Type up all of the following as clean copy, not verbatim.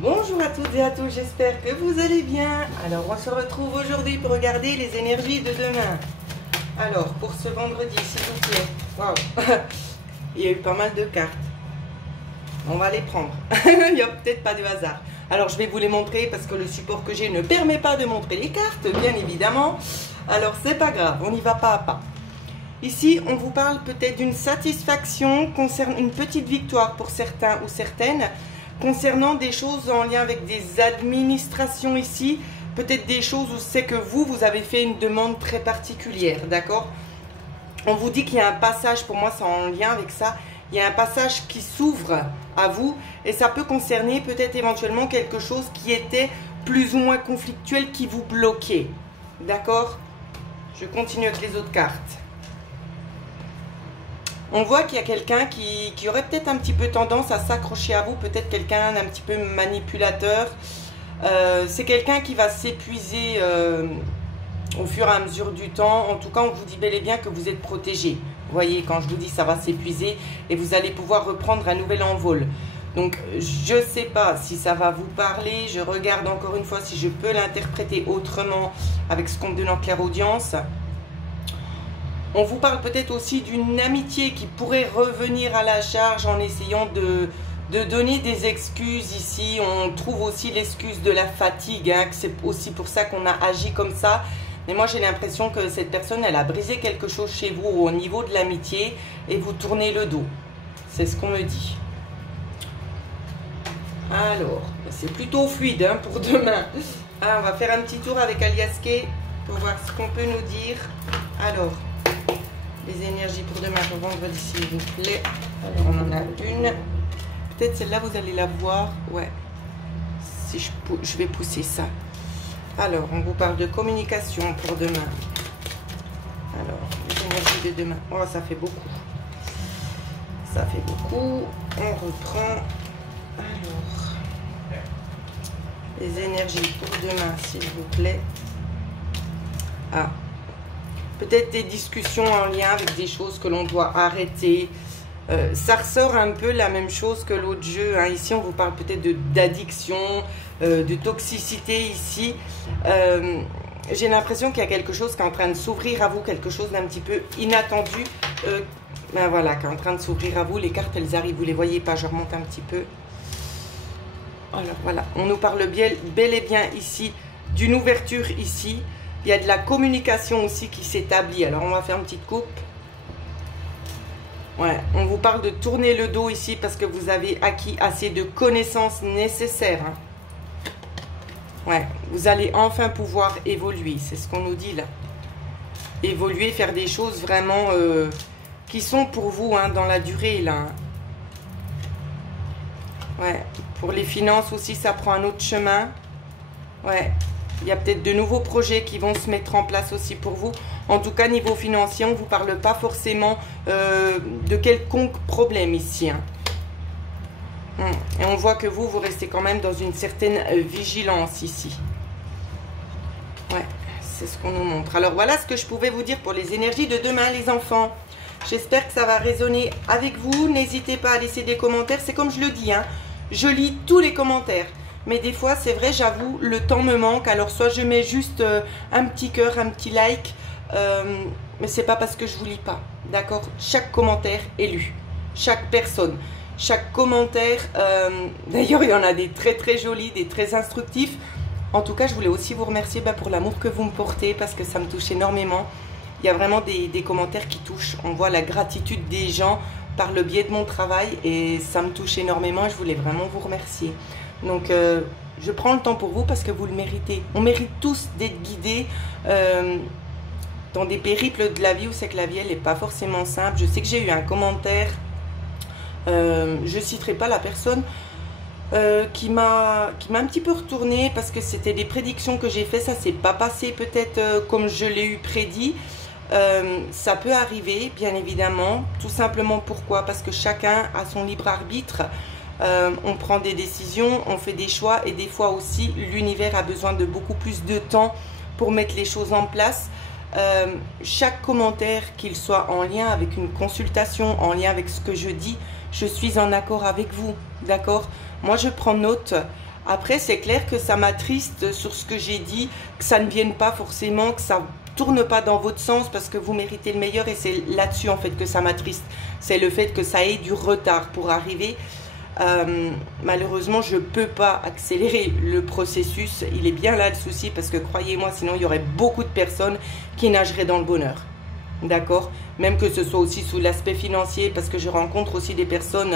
Bonjour à toutes et à tous, j'espère que vous allez bien. Alors on se retrouve aujourd'hui pour regarder les énergies de demain. Alors pour ce vendredi, s'il vous plaît. Waouh, il y a eu pas mal de cartes. On va les prendre. Il n'y a peut-être pas de hasard. Alors je vais vous les montrer parce que le support que j'ai ne permet pas de montrer les cartes, bien évidemment. Alors c'est pas grave, on y va pas à pas. Ici, on vous parle peut-être d'une satisfaction concernant une petite victoire pour certains ou certaines, concernant des choses en lien avec des administrations ici, peut-être des choses où c'est que vous avez fait une demande très particulière, d'accord? On vous dit qu'il y a un passage, pour moi c'est en lien avec ça, il y a un passage qui s'ouvre à vous et ça peut concerner peut-être éventuellement quelque chose qui était plus ou moins conflictuel, qui vous bloquait, d'accord? Je continue avec les autres cartes. On voit qu'il y a quelqu'un qui aurait peut-être un petit peu tendance à s'accrocher à vous, peut-être quelqu'un d'un petit peu manipulateur. C'est quelqu'un qui va s'épuiser au fur et à mesure du temps. En tout cas, on vous dit bel et bien que vous êtes protégé. Vous voyez, quand je vous dis ça va s'épuiser et vous allez pouvoir reprendre un nouvel envol. Donc, je ne sais pas si ça va vous parler. Je regarde encore une fois si je peux l'interpréter autrement avec ce qu'on me donne en clairaudience. On vous parle peut-être aussi d'une amitié qui pourrait revenir à la charge en essayant de donner des excuses ici. On trouve aussi l'excuse de la fatigue, hein, que c'est aussi pour ça qu'on a agi comme ça. Mais moi, j'ai l'impression que cette personne, elle a brisé quelque chose chez vous au niveau de l'amitié et vous tournez le dos. C'est ce qu'on me dit. Alors, c'est plutôt fluide hein, pour demain. Ah, on va faire un petit tour avec Aliaske pour voir ce qu'on peut nous dire. Alors, les énergies pour demain, pour vendredi, s'il vous plaît. Alors, on en a une. Peut-être celle-là, vous allez la voir. Ouais. Si je vais pousser ça. Alors, on vous parle de communication pour demain. Alors, les énergies de demain. Oh, ça fait beaucoup. Ça fait beaucoup. On reprend. Alors, les énergies pour demain, s'il vous plaît. Ah. Peut-être des discussions en lien avec des choses que l'on doit arrêter. Ça ressort un peu la même chose que l'autre jeu. Hein. Ici, on vous parle peut-être d'addiction, de toxicité ici. J'ai l'impression qu'il y a quelque chose qui est en train de s'ouvrir à vous, quelque chose d'un petit peu inattendu. Ben voilà, qui est en train de s'ouvrir à vous. Les cartes, elles arrivent, vous les voyez pas, je remonte un petit peu. Alors voilà, on nous parle bel et bien ici d'une ouverture ici. Il y a de la communication aussi qui s'établit. Alors, on va faire une petite coupe. Ouais, on vous parle de tourner le dos ici parce que vous avez acquis assez de connaissances nécessaires. Hein. Ouais, vous allez enfin pouvoir évoluer. C'est ce qu'on nous dit là. Évoluer, faire des choses vraiment qui sont pour vous hein, dans la durée là. Hein. Ouais, pour les finances aussi, ça prend un autre chemin. Ouais. Il y a peut-être de nouveaux projets qui vont se mettre en place aussi pour vous. En tout cas, niveau financier, on ne vous parle pas forcément de quelconque problème ici. Hein. Et on voit que vous restez quand même dans une certaine vigilance ici. Ouais, c'est ce qu'on nous montre. Alors, voilà ce que je pouvais vous dire pour les énergies de demain, les enfants. J'espère que ça va résonner avec vous. N'hésitez pas à laisser des commentaires. C'est comme je le dis, hein, je lis tous les commentaires. Mais des fois, c'est vrai, j'avoue, le temps me manque. Alors, soit je mets juste un petit cœur, un petit like. Mais c'est pas parce que je vous lis pas. D'accord? Chaque commentaire est lu. Chaque personne. Chaque commentaire. D'ailleurs, il y en a des très très jolis, des très instructifs. En tout cas, je voulais aussi vous remercier pour l'amour que vous me portez. Parce que ça me touche énormément. Il y a vraiment des commentaires qui touchent. On voit la gratitude des gens par le biais de mon travail. Et ça me touche énormément. Et je voulais vraiment vous remercier. Donc, je prends le temps pour vous parce que vous le méritez. On mérite tous d'être guidés dans des périples de la vie où c'est que la vie, elle n'est pas forcément simple. Je sais que j'ai eu un commentaire, je ne citerai pas la personne, qui m'a un petit peu retourné parce que c'était des prédictions que j'ai faites. Ça ne s'est pas passé peut-être comme je l'ai eu prédit. Ça peut arriver, bien évidemment. Tout simplement pourquoi? Parce que chacun a son libre arbitre. On prend des décisions, on fait des choix et des fois aussi l'univers a besoin de beaucoup plus de temps pour mettre les choses en place. Chaque commentaire, qu'il soit en lien avec une consultation, en lien avec ce que je dis, je suis en accord avec vous, d'accord? Moi, je prends note Après, c'est clair que ça m'attriste sur ce que j'ai dit, que ça ne vienne pas forcément, que ça tourne pas dans votre sens parce que vous méritez le meilleur, et c'est là-dessus en fait que ça m'attriste. C'est le fait que ça ait du retard pour arriver. Malheureusement, je ne peux pas accélérer le processus. Il est bien là le souci, parce que croyez-moi, sinon il y aurait beaucoup de personnes qui nageraient dans le bonheur. D'accord? Même que ce soit aussi sous l'aspect financier, parce que je rencontre aussi des personnes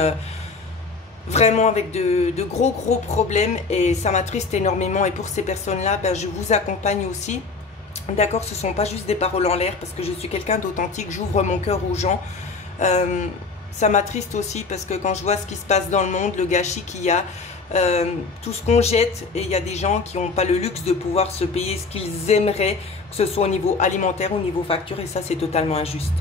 vraiment avec de gros problèmes, et ça m'attriste énormément. Et pour ces personnes-là, ben, je vous accompagne aussi. D'accord, ce ne sont pas juste des paroles en l'air, parce que je suis quelqu'un d'authentique, j'ouvre mon cœur aux gens. Ça m'attriste aussi parce que quand je vois ce qui se passe dans le monde, le gâchis qu'il y a, tout ce qu'on jette, et il y a des gens qui n'ont pas le luxe de pouvoir se payer ce qu'ils aimeraient, que ce soit au niveau alimentaire ou au niveau facture, et ça c'est totalement injuste.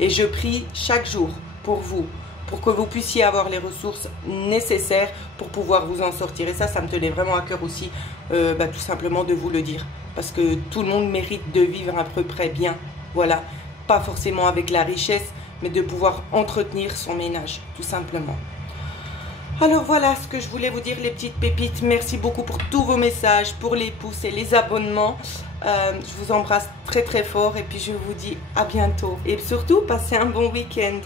Et je prie chaque jour pour vous, pour que vous puissiez avoir les ressources nécessaires pour pouvoir vous en sortir. Et ça me tenait vraiment à cœur aussi, tout simplement de vous le dire. Parce que tout le monde mérite de vivre à peu près bien. Voilà, pas forcément avec la richesse, mais de pouvoir entretenir son ménage, tout simplement. Alors voilà ce que je voulais vous dire, les petites pépites. Merci beaucoup pour tous vos messages, pour les pouces et les abonnements. Je vous embrasse très fort, et puis je vous dis à bientôt. Et surtout, passez un bon week-end.